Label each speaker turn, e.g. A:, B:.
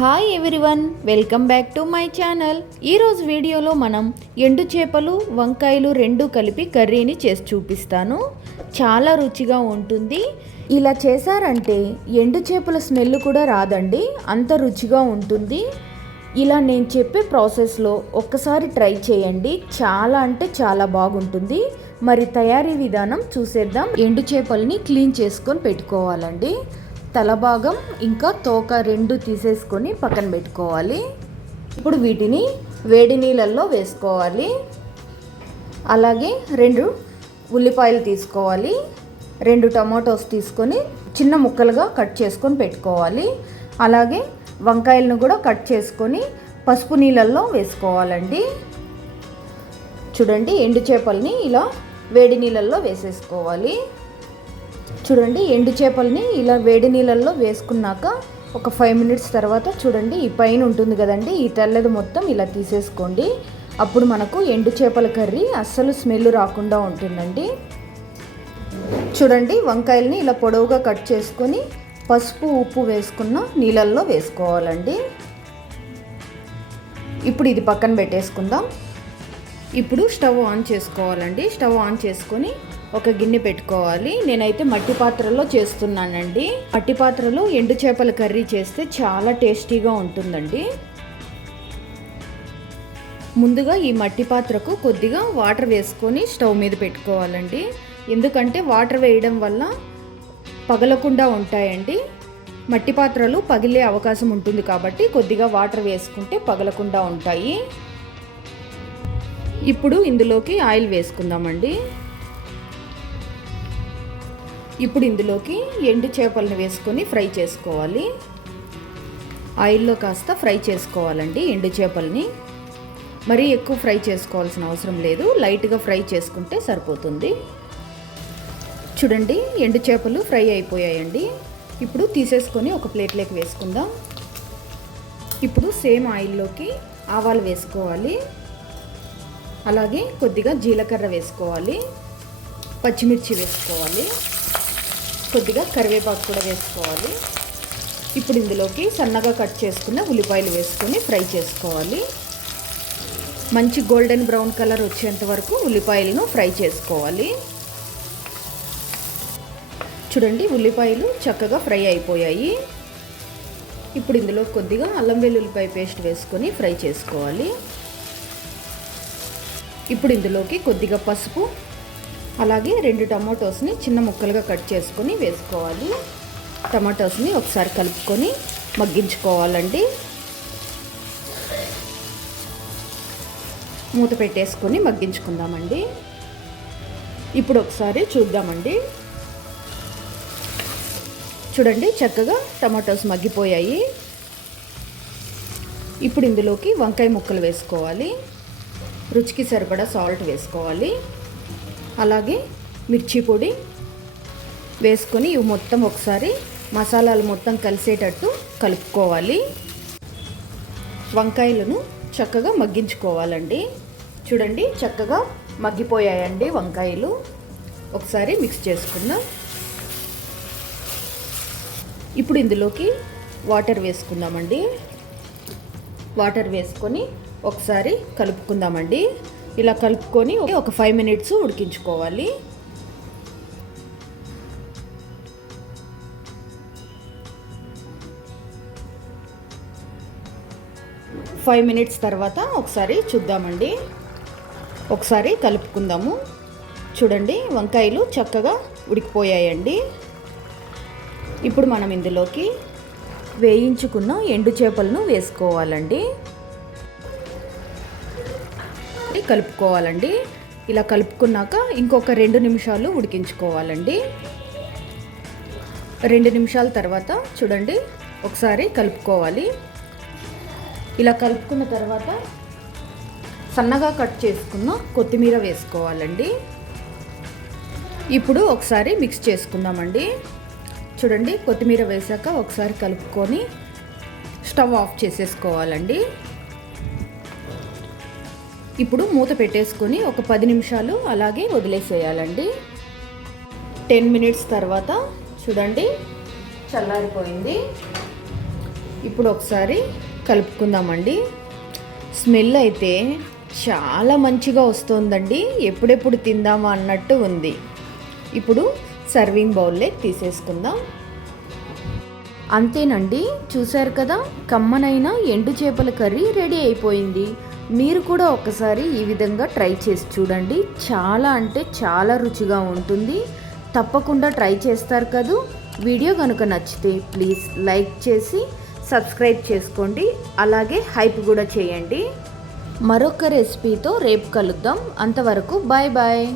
A: Hi everyone welcome back to my channel ఈరోజు వీడియోలో మనం ఎండు చేపలు వంకాయలు రెండు కలిపి కర్రీని చేసి చూపిస్తాను. చాలా రుచిగా ఉంటుంది. ఇలా చేశారంటే ఎండు చేపల స్మెల్ కూడా రాదండి. అంత రుచిగా ఉంటుంది. ఇలా నేను చెప్పే ప్రాసెస్లో ఒక్కసారి ట్రై చేయండి. చాలా అంటే చాలా బాగుంటుంది. మరి తయారీ విధానం చూసేద్దాం. ఎండు చేపల్ని క్లీన్ చేసుకొని పెట్టుకోవాలండి. తలభాగం ఇంకా తోక రెండు తీసేసుకొని పక్కన పెట్టుకోవాలి. ఇప్పుడు వీటిని వేడి నీళ్ళల్లో వేసుకోవాలి. అలాగే రెండు ఉల్లిపాయలు తీసుకోవాలి. రెండు టమాటోస్ తీసుకొని చిన్న ముక్కలుగా కట్ చేసుకొని పెట్టుకోవాలి. అలాగే వంకాయలను కూడా కట్ చేసుకొని పసుపు నీళ్ళల్లో వేసుకోవాలండి. చూడండి ఎండు చేపల్ని ఇలా వేడి నీళ్ళల్లో వేసేసుకోవాలి. చూడండి ఎండు చేపల్ని ఇలా వేడి నీళ్ళల్లో వేసుకున్నాక ఒక ఫైవ్ మినిట్స్ తర్వాత చూడండి ఈ పైన ఉంటుంది కదండి ఈ తెల్లది మొత్తం ఇలా తీసేసుకోండి. అప్పుడు మనకు ఎండు చేపల కర్రీ అస్సలు స్మెల్ రాకుండా ఉంటుందండి. చూడండి వంకాయల్ని ఇలా పొడవుగా కట్ చేసుకొని పసుపు ఉప్పు వేసుకున్న నీళ్ళల్లో వేసుకోవాలండి. ఇప్పుడు ఇది పక్కన పెట్టేసుకుందాం. ఇప్పుడు స్టవ్ ఆన్ చేసుకోవాలండి. స్టవ్ ఆన్ చేసుకొని ఒక గిన్నె పెట్టుకోవాలి. నేనైతే మట్టి పాత్రలో చేస్తున్నానండి. మట్టి పాత్రలో ఎండు చేపల కర్రీ చేస్తే చాలా టేస్టీగా ఉంటుందండి. ముందుగా ఈ మట్టి పాత్రకు కొద్దిగా వాటర్ వేసుకొని స్టవ్ మీద పెట్టుకోవాలండి. ఎందుకంటే వాటర్ వేయడం వల్ల పగలకుండా ఉంటాయండి. మట్టి పాత్రలు పగిలే అవకాశం ఉంటుంది కాబట్టి కొద్దిగా వాటర్ వేసుకుంటే పగలకుండా ఉంటాయి. ఇప్పుడు ఇందులోకి ఆయిల్ వేసుకుందామండి. ఇప్పుడు ఇందులోకి ఎండు చేపలను వేసుకొని ఫ్రై చేసుకోవాలి. ఆయిల్లో కాస్త ఫ్రై చేసుకోవాలండి ఎండు చేపల్ని. మరీ ఎక్కువ ఫ్రై చేసుకోవాల్సిన అవసరం లేదు. లైట్గా ఫ్రై చేసుకుంటే సరిపోతుంది. చూడండి ఎండు చేపలు ఫ్రై అయిపోయాయండి. ఇప్పుడు తీసేసుకొని ఒక ప్లేట్లోకి వేసుకుందాం. ఇప్పుడు సేమ్ ఆయిల్లోకి ఆవాలు వేసుకోవాలి. అలాగే కొద్దిగా జీలకర్ర వేసుకోవాలి. పచ్చిమిర్చి వేసుకోవాలి. కొద్దిగా కరివేపాకు కూడా వేసుకోవాలి. ఇప్పుడు ఇందులోకి సన్నగా కట్ చేసుకున్న ఉల్లిపాయలు వేసుకొని ఫ్రై చేసుకోవాలి. మంచి గోల్డెన్ బ్రౌన్ కలర్ వచ్చేంత వరకు ఉల్లిపాయలను ఫ్రై చేసుకోవాలి. చూడండి ఉల్లిపాయలు చక్కగా ఫ్రై అయిపోయాయి. ఇప్పుడు ఇందులో కొద్దిగా అల్లం వెల్లుల్లిపాయ పేస్ట్ వేసుకొని ఫ్రై చేసుకోవాలి. ఇప్పుడు ఇందులోకి కొద్దిగా పసుపు అలాగే రెండు టమాటోస్ని చిన్న ముక్కలుగా కట్ చేసుకొని వేసుకోవాలి. టమాటోస్ని ఒకసారి కలుపుకొని మగ్గించుకోవాలండి. మూత పెట్టేసుకొని మగ్గించుకుందామండి. ఇప్పుడు ఒకసారి చూద్దామండి. చూడండి చక్కగా టమాటోస్ మగ్గిపోయాయి. ఇప్పుడు ఇందులోకి వంకాయ ముక్కలు వేసుకోవాలి. రుచికి సరిపడా సాల్ట్ వేసుకోవాలి. అలాగే మిర్చి పొడి వేసుకొని ఇవి మొత్తం ఒకసారి మసాలాలు మొత్తం కలిసేటట్టు కలుపుకోవాలి. వంకాయలను చక్కగా మగ్గించుకోవాలండి. చూడండి చక్కగా మగ్గిపోయాయండి వంకాయలు. ఒకసారి మిక్స్ చేసుకుందాం. ఇప్పుడు ఇందులోకి వాటర్ వేసుకుందామండి. వాటర్ వేసుకొని ఒకసారి కలుపుకుందామండి. ఇలా కలుపుకొని ఒక ఫైవ్ మినిట్స్ ఉడికించుకోవాలి. ఫైవ్ మినిట్స్ తర్వాత ఒకసారి చూద్దామండి. ఒకసారి కలుపుకుందాము. చూడండి వంకాయలు చక్కగా ఉడికిపోయాయండి. ఇప్పుడు మనం ఇందులోకి వేయించుకున్న ఎండు చేపలను వేసుకోవాలండి. కలుపుకోవాలండి. ఇలా కలుపుకున్నాక ఇంకొక రెండు నిమిషాలు ఉడికించుకోవాలండి. రెండు నిమిషాల తర్వాత చూడండి ఒకసారి కలుపుకోవాలి. ఇలా కలుపుకున్న తర్వాత సన్నగా కట్ చేసుకున్న కొత్తిమీర వేసుకోవాలండి. ఇప్పుడు ఒకసారి మిక్స్ చేసుకుందామండి. చూడండి కొత్తిమీర వేసాక ఒకసారి కలుపుకొని స్టవ్ ఆఫ్ చేసేసుకోవాలండి. ఇప్పుడు మూత పెట్టేసుకొని ఒక పది నిమిషాలు అలాగే వదిలేసేయాలండి. టెన్ మినిట్స్ తర్వాత చూడండి చల్లారిపోయింది. ఇప్పుడు ఒకసారి కలుపుకుందామండి. స్మెల్ అయితే చాలా మంచిగా వస్తుందండి. ఎప్పుడెప్పుడు తిందామా అన్నట్టు ఉంది. ఇప్పుడు సర్వింగ్ బౌల్లే తీసేసుకుందాం. అంతేనండి చూశారు కదా కమ్మనైన ఎండు చేపల కర్రీ రెడీ అయిపోయింది. మీరు కూడా ఒకసారి ఈ విధంగా ట్రై చేసి చూడండి. చాలా అంటే చాలా రుచిగా ఉంటుంది. తప్పకుండా ట్రై చేస్తారు కదూ. వీడియో కనుక నచ్చితే ప్లీజ్ లైక్ చేసి సబ్స్క్రైబ్ చేసుకోండి. అలాగే హైప్ కూడా చేయండి. మరొక రెసిపీతో రేపు కలుద్దాం. అంతవరకు బాయ్ బాయ్.